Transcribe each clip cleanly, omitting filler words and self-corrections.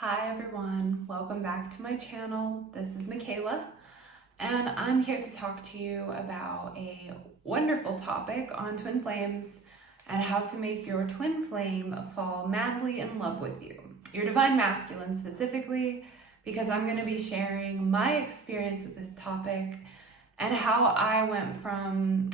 Hi everyone, welcome back to my channel. This is Michaela, and I'm here to talk to you about a wonderful topic on twin flames and how to make your twin flame fall madly in love with you, your divine masculine specifically, because I'm going to be sharing my experience with this topic and how I went from,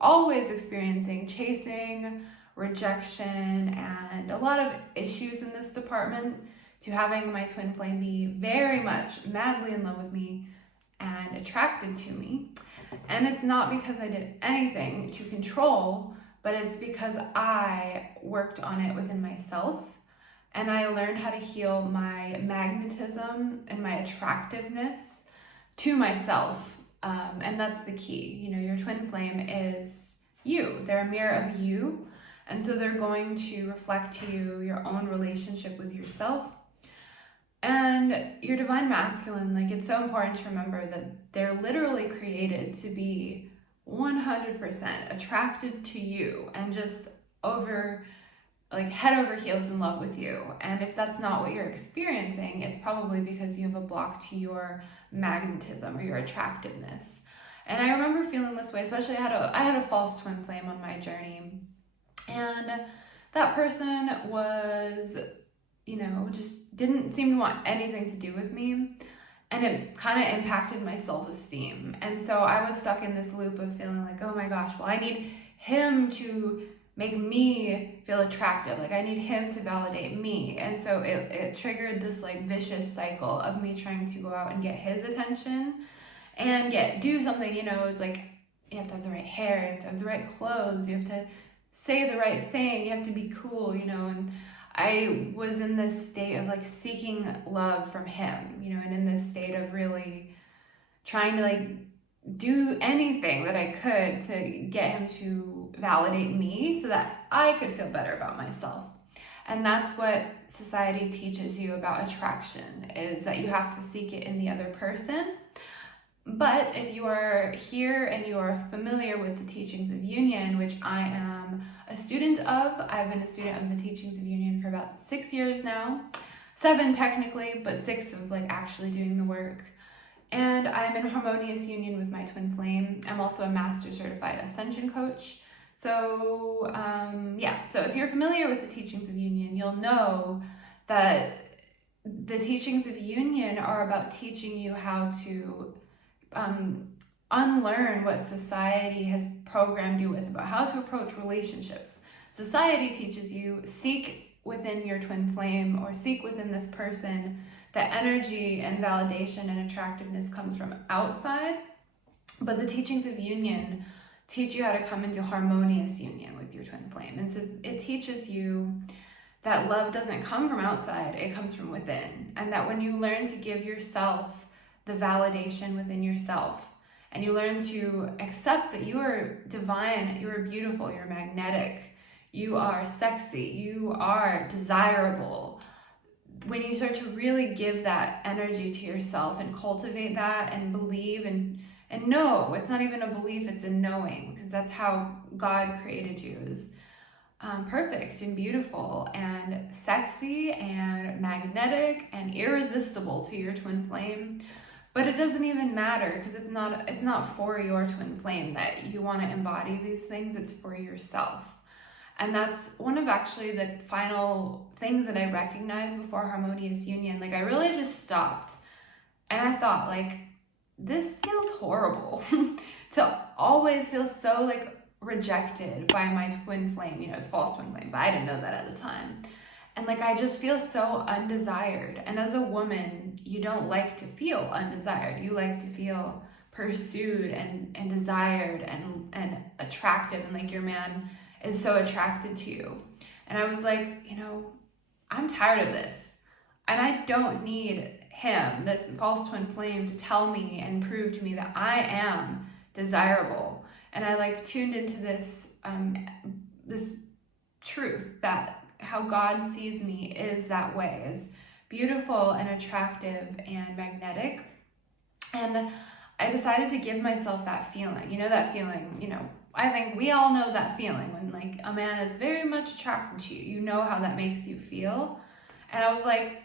always experiencing chasing, rejection, and a lot of issues in this department to having my twin flame be very much madly in love with me and attracted to me. And it's not because I did anything to control, but it's because I worked on it within myself and I learned how to heal my magnetism and my attractiveness to myself. And that's the key. Your twin flame is you. They're a mirror of you. And so they're going to reflect to you your own relationship with yourself. And your divine masculine, it's so important to remember that they're literally created to be 100% attracted to you and just head over heels in love with you. And if that's not what you're experiencing, it's probably because you have a block to your magnetism or your attractiveness. And I remember feeling this way, especially I had a false twin flame on my journey. And that person was, just didn't seem to want anything to do with me. And it kind of impacted my self-esteem. And so I was stuck in this loop of feeling like, oh my gosh, well, I need him to make me feel attractive. I need him to validate me. And so it triggered this vicious cycle of me trying to go out and get his attention and do something, it's you have to have the right hair, you have to have the right clothes, you have to say the right thing, you have to be cool, and I was in this state of seeking love from him, and in this state of really trying to do anything that I could to get him to validate me so that I could feel better about myself. And that's what society teaches you about attraction, is that you have to seek it in the other person. But if you are here and you are familiar with the teachings of union, which I am a student of, I've been a student of the teachings of union for about 6 years now, 7 technically, but 6 of actually doing the work. And I'm in harmonious union with my twin flame. I'm also a master certified ascension coach. So if you're familiar with the teachings of union, you'll know that the teachings of union are about teaching you how to unlearn what society has programmed you with about how to approach relationships. Society teaches you seek within your twin flame or seek within this person that energy and validation and attractiveness comes from outside. But the teachings of union teach you how to come into harmonious union with your twin flame. And so it teaches you that love doesn't come from outside, it comes from within. And that when you learn to give yourself the validation within yourself, and you learn to accept that you are divine, you are beautiful, you're magnetic, you are sexy, you are desirable. When you start to really give that energy to yourself and cultivate that and believe and know, it's not even a belief, it's a knowing, because that's how God created you, is perfect and beautiful and sexy and magnetic and irresistible to your twin flame. But it doesn't even matter, because it's not for your twin flame that you want to embody these things, it's for yourself. And that's one of actually the final things that I recognized before harmonious union. I really just stopped and I thought, this feels horrible to always feel so rejected by my twin flame, it's false twin flame, but I didn't know that at the time. And I just feel so undesired. And as a woman, you don't like to feel undesired. You like to feel pursued and desired and attractive, and your man is so attracted to you. And I was I'm tired of this. And I don't need him, this false twin flame, to tell me and prove to me that I am desirable. And I tuned into this truth that how God sees me is that way, is beautiful and attractive and magnetic. And I decided to give myself that feeling, that feeling, I think we all know that feeling when a man is very much attracted to you, how that makes you feel. And I was like,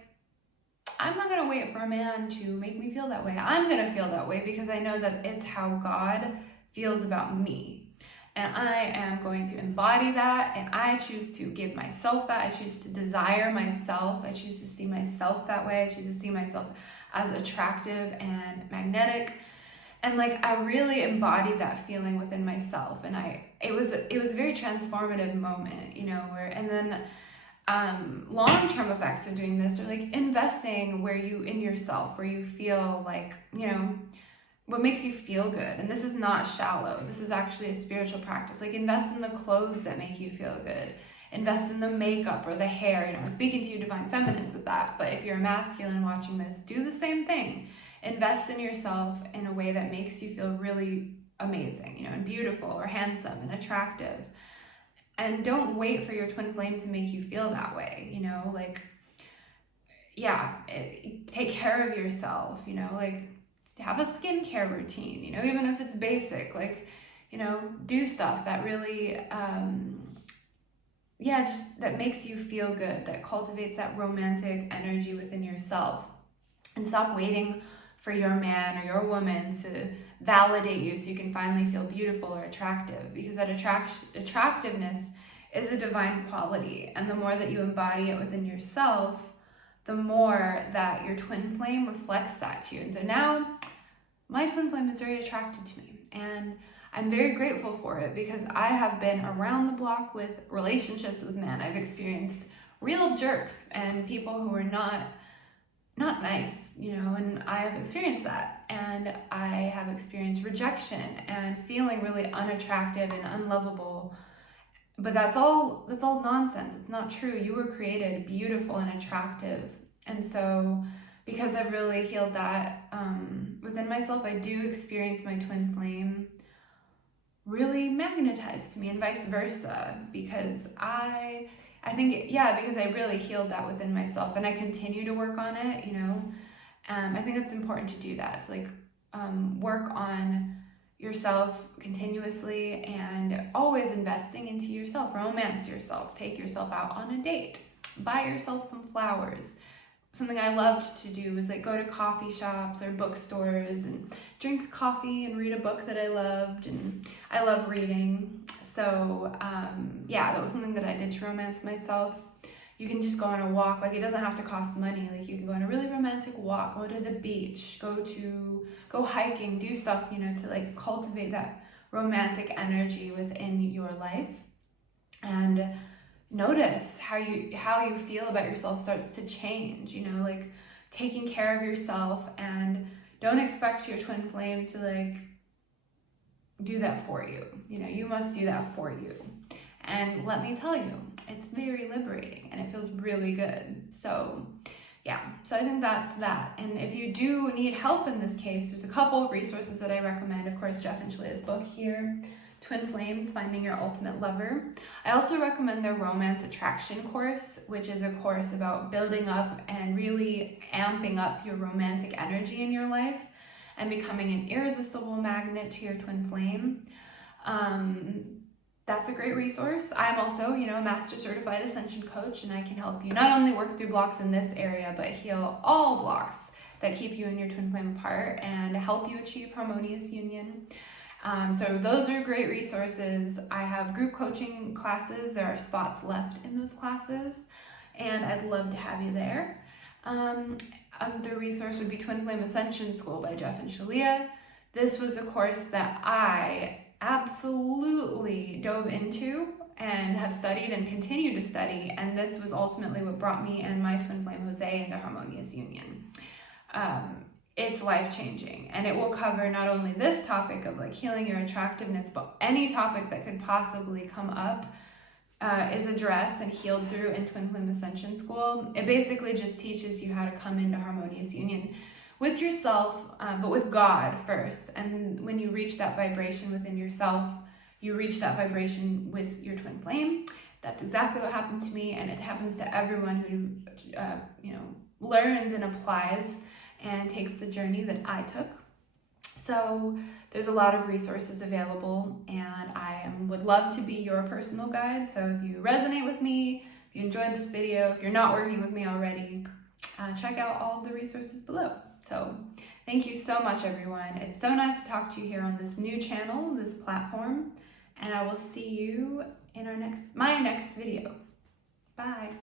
I'm not going to wait for a man to make me feel that way. I'm going to feel that way because I know that it's how God feels about me. And I am going to embody that, and I choose to give myself that. I choose to desire myself. I choose to see myself that way. I choose to see myself as attractive and magnetic. And like, I really embodied that feeling within myself. And it was a very transformative moment, you know, and then long-term effects of doing this are like investing in yourself, where you feel like, you know, what makes you feel good. And this is not shallow. This is actually a spiritual practice. Like, invest in the clothes that make you feel good. Invest in the makeup or the hair. You know, I'm speaking to you divine feminines with that. But if you're a masculine watching this, do the same thing. Invest in yourself in a way that makes you feel really amazing, you know, and beautiful or handsome and attractive. And don't wait for your twin flame to make you feel that way, you know, like, yeah, take care of yourself, you know, like, have a skincare routine, you know, even if it's basic, like, you know, do stuff that really, just that makes you feel good, that cultivates that romantic energy within yourself. And stop waiting for your man or your woman to validate you so you can finally feel beautiful or attractive, because that attractiveness is a divine quality. And the more that you embody it within yourself, the more that your twin flame reflects that to you. And so now my twin flame is very attracted to me, and I'm very grateful for it, because I have been around the block with relationships with men. I've experienced real jerks and people who are not nice, you know, and I have experienced that. And I have experienced rejection and feeling really unattractive and unlovable. But that's all nonsense. It's not true. You were created beautiful and attractive. And so, because I've really healed that within myself, I do experience my twin flame really magnetized to me, and vice versa, because I think, because I really healed that within myself, and I continue to work on it, you know. I think it's important to do that, to like work on yourself continuously, and always investing into yourself. Romance yourself, take yourself out on a date, buy yourself some flowers. Something I loved to do was like go to coffee shops or bookstores and drink coffee and read a book that I loved, and I love reading. So that was something that I did to romance myself. You can just go on a walk. Like, it doesn't have to cost money. Like, you can go on a really romantic walk, go to the beach, go hiking, do stuff, you know, to like cultivate that romantic energy within your life. And notice how you feel about yourself starts to change, you know, like taking care of yourself. And don't expect your twin flame to like do that for you. You know, you must do that for you. And let me tell you, it's very liberating and it feels really good. So I think that's that. And if you do need help in this case, there's a couple of resources that I recommend. Of course, Jeff and Shalea's book here, Twin Flames, Finding Your Ultimate Lover. I also recommend their Romance Attraction course, which is a course about building up and really amping up your romantic energy in your life and becoming an irresistible magnet to your twin flame. That's a great resource. I'm also, you know, a master certified ascension coach, and I can help you not only work through blocks in this area, but heal all blocks that keep you and your twin flame apart and help you achieve harmonious union. So those are great resources. I have group coaching classes. There are spots left in those classes, and I'd love to have you there. Another resource would be Twin Flame Ascension School by Jeff and Shalea. This was a course that I absolutely dove into and have studied and continue to study, and this was ultimately what brought me and my twin flame Jose into harmonious union. It's life-changing, and it will cover not only this topic of like healing your attractiveness, but any topic that could possibly come up is addressed and healed through in Twin Flame Ascension School. It basically just teaches you how to come into harmonious union with yourself, but with God first. And when you reach that vibration within yourself, you reach that vibration with your twin flame. That's exactly what happened to me, and it happens to everyone who learns and applies and takes the journey that I took. So there's a lot of resources available, and I would love to be your personal guide. So if you resonate with me, if you enjoyed this video, if you're not working with me already, check out all of the resources below. So thank you so much, everyone. It's so nice to talk to you here on this new channel, this platform, and I will see you in my next video. Bye.